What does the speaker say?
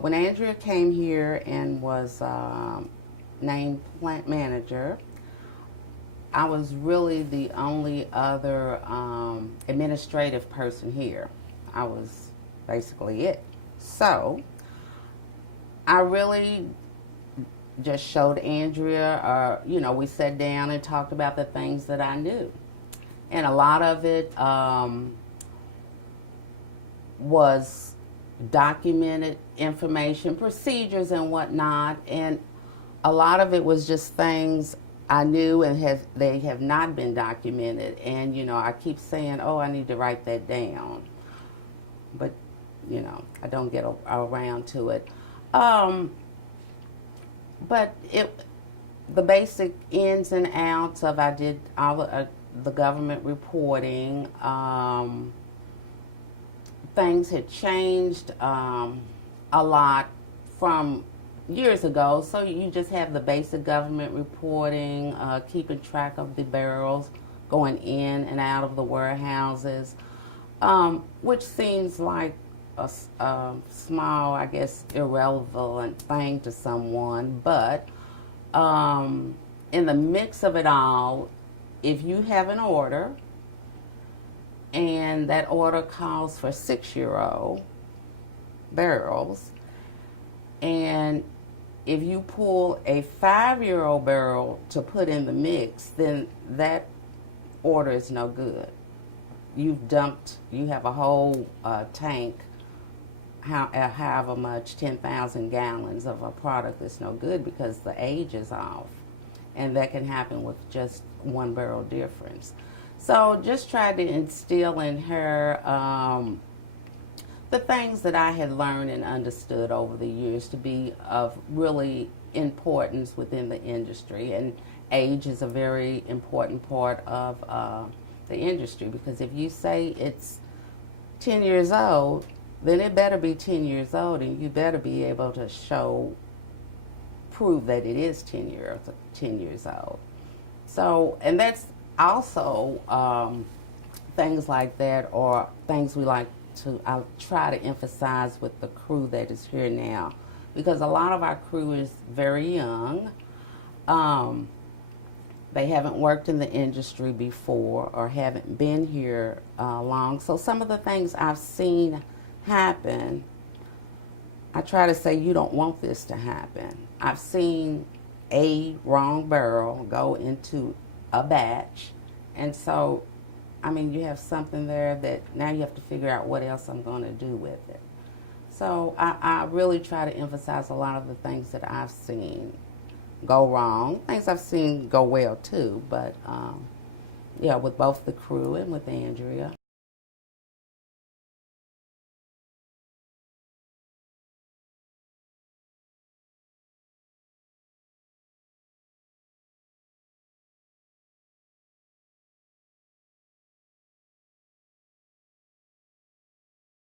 When Andrea came here and was named plant manager, I was really the only other administrative person here. I was basically it. So I really just showed Andrea, we sat down and talked about the things that I knew. And a lot of it was documented information, procedures and whatnot, and a lot of it was just things I knew and they have not been documented. And I keep saying, "Oh, I need to write that down," but I don't get around to it. But the basic ins and outs of I did all the government reporting. Things had changed a lot from years ago, so you just have the basic government reporting, keeping track of the barrels going in and out of the warehouses, which seems like a small, I guess, irrelevant thing to someone, but in the mix of it all, if you have an order and that order calls for 6-year-old barrels, and if you pull a 5-year-old barrel to put in the mix, then that order is no good. You have a whole tank, however much, 10,000 gallons of a product that's no good because the age is off. And that can happen with just one barrel difference. So just tried to instill in her the things that I had learned and understood over the years to be of really importance within the industry. And age is a very important part of the industry, because if you say it's 10 years old, then it better be 10 years old, and you better be able to prove that it is 10 years old. So, and that's also things like that, or things I try to emphasize with the crew that is here now, because a lot of our crew is very young. They haven't worked in the industry before or haven't been here long. So some of the things I've seen happen, I try to say, you don't want this to happen. I've seen a wrong barrel go into a batch, and so you have something there that now you have to figure out what else I'm going to do with it. So I really try to emphasize a lot of the things that I've seen go wrong, things I've seen go well too, but with both the crew and with Andrea.